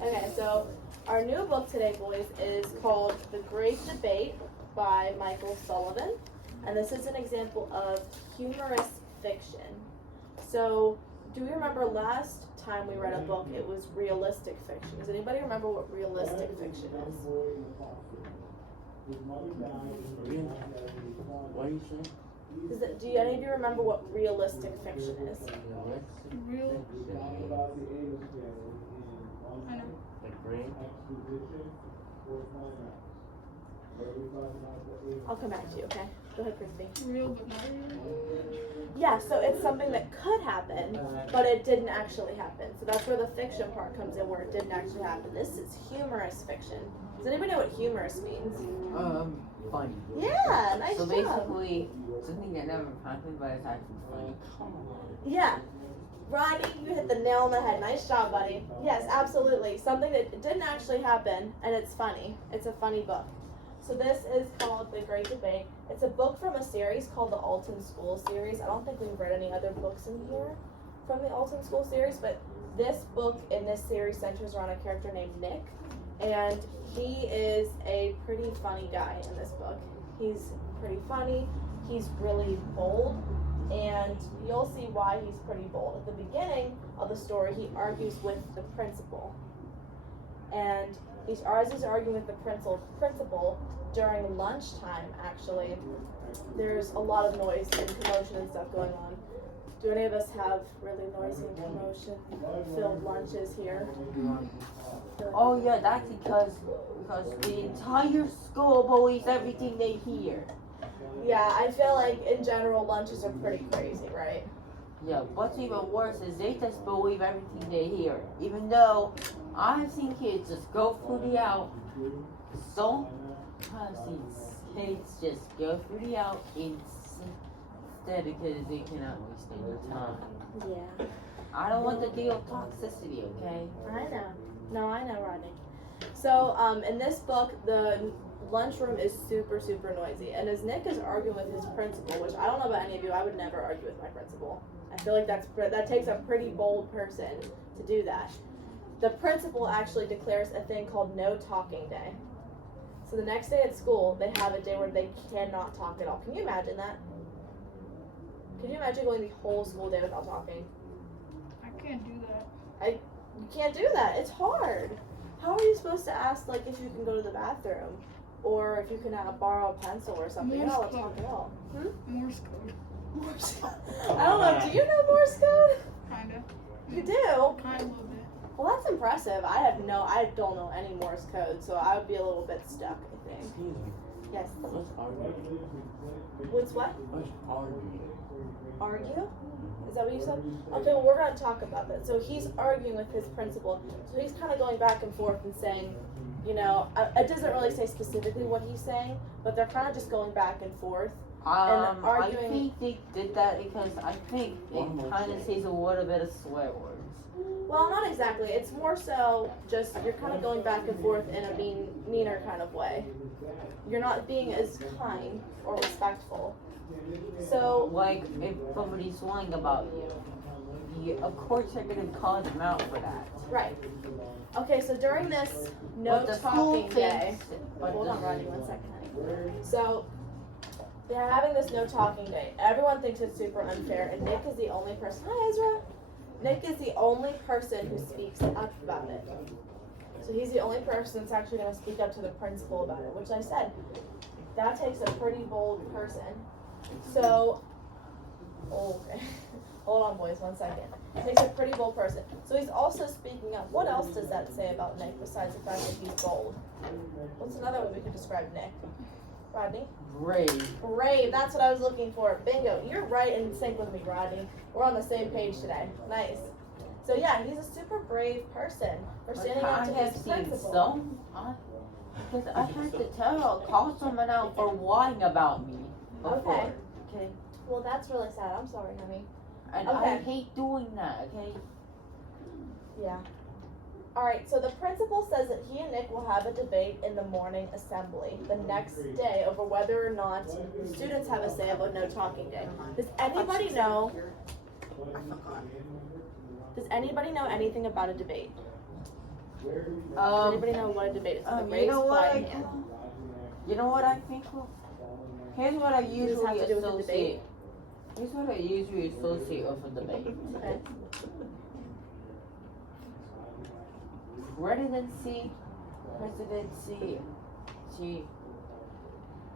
Okay, so our new book today, boys, is called The Great Debate by Michael Sullivan. And this is an example of humorous fiction. So, do we remember last time we read a book, it was realistic fiction? Does anybody remember what realistic fiction is? What do you say? Do any of you remember what realistic fiction is? Real. I know. The great. I'll come back to you, okay? Go ahead, Christy. Real, but not real. Yeah, so it's something that could happen, but it didn't actually happen. So that's where the fiction part comes in, where it didn't actually happen. This is humorous fiction. Does anybody know what humorous means? Funny. Yeah, nice So job. basically, something that never happened, but it's actually funny. Yeah. Rodney, you hit the nail on the head. Nice job, buddy. Yes, absolutely. Something that didn't actually happen, and it's funny. It's a funny book. So this is called The Great Debate. It's a book from a series called the Alton School series. I don't think we've read any other books in here from the Alton School series, but this book in this series centers around a character named Nick, and he is a pretty funny guy in this book. He's pretty funny. He's really bold, and you'll see why he's pretty bold. At the beginning of the story, he argues with the principal, and as he's arguing with the principal during lunchtime, actually, there's a lot of noise and commotion and stuff going on. Do any of us have really noisy and commotion-filled lunches here? Oh yeah, that's because the entire school believes everything they hear. Yeah, I feel like in general lunches are pretty crazy, right? Yeah, what's even worse is they just believe everything they hear. Even though I've seen kids just go fully out. So I've seen kids just go fully out instead because they cannot waste any time. Yeah. I don't want to deal with toxicity, okay? I know. No, I know, Rodney. So, in this book, the lunchroom is super, super noisy. And as Nick is arguing with his principal, which I don't know about any of you, I would never argue with my principal. I feel like that takes a pretty bold person to do that. The principal actually declares a thing called no talking day. So the next day at school, they have a day where they cannot talk at all. Can you imagine that? Can you imagine going the whole school day without talking? I can't do that. You can't do that. It's hard. How are you supposed to ask, like, if you can go to the bathroom? Or if you can borrow a pencil or something? You're not allowed to talk at all. Morse code. Morse code. I don't know. Do you know Morse code? Kinda. You do? Kinda a little bit. Well, that's impressive. I don't know any Morse code, so I would be a little bit stuck, I think. Excuse me. Yes. What's arguing? What's what? What's arguing? Argue? Is that what you said? Okay, well, we're going to talk about that. So he's arguing with his principal. So he's kind of going back and forth and saying, you know, it doesn't really say specifically what he's saying, but they're kind of just going back and forth. And arguing. I think they did that because I think it kind of says a little bit of swear words. Well, not exactly. It's more so just you're kind of going back and forth in a meaner kind of way. You're not being as kind or respectful. So, like, if somebody's lying about you, of course you're going to call them out for that. Right. Okay, so during this no talking day, hold on, Rodney, 1 second, honey. So, they're having this no talking day. Everyone thinks it's super unfair, and Nick is the only person. Hi, Ezra. Nick is the only person who speaks up about it. So he's the only person that's actually going to speak up to the principal about it, which I said, that takes a pretty bold person. So, okay. Hold on, boys, 1 second. It takes a pretty bold person. So he's also speaking up. What else does that say about Nick besides the fact that he's bold? What's another way we could describe Nick? Rodney? Brave. Brave, that's what I was looking for. Bingo. You're right in sync with me, Rodney. We're on the same page today. Nice. So yeah, he's a super brave person for standing up to his principal. Because I had to call someone out for lying about me before. Okay. Well, that's really sad. I'm sorry, honey. And I hate doing that, okay? Yeah. Alright, so the principal says that he and Nick will have a debate in the morning assembly the next day over whether or not the students have a say about no talking day. Does anybody know? Does anybody know anything about a debate? Does anybody know what a debate is? You Raise know what? quiet hand. You know what I think? Here's what I Does this usually have to do with the associate. Here's what I usually associate with a debate. Okay. Presidency.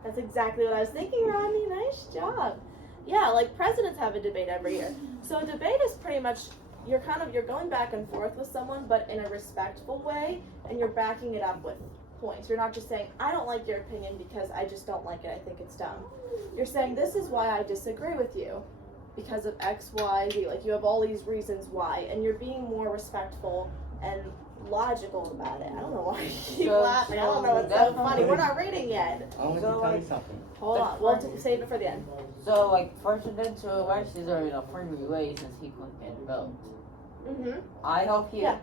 That's exactly what I was thinking, Rodney. Nice job. Yeah, like presidents have a debate every year. So a debate is pretty much you're going back and forth with someone, but in a respectful way, and you're backing it up with points. You're not just saying, I don't like your opinion because I just don't like it, I think it's dumb. You're saying, this is why I disagree with you. Because of X, Y, Z. Like, you have all these reasons why, and you're being more respectful and logical about it. I don't know why you keep laughing. I don't know, it's so funny. We're not reading yet. I want to So, tell you like, something. Hold on, we'll save it for the end. So, like, presidential elections are in a friendly way since people can vote. Mm-hmm. I hope he Yeah.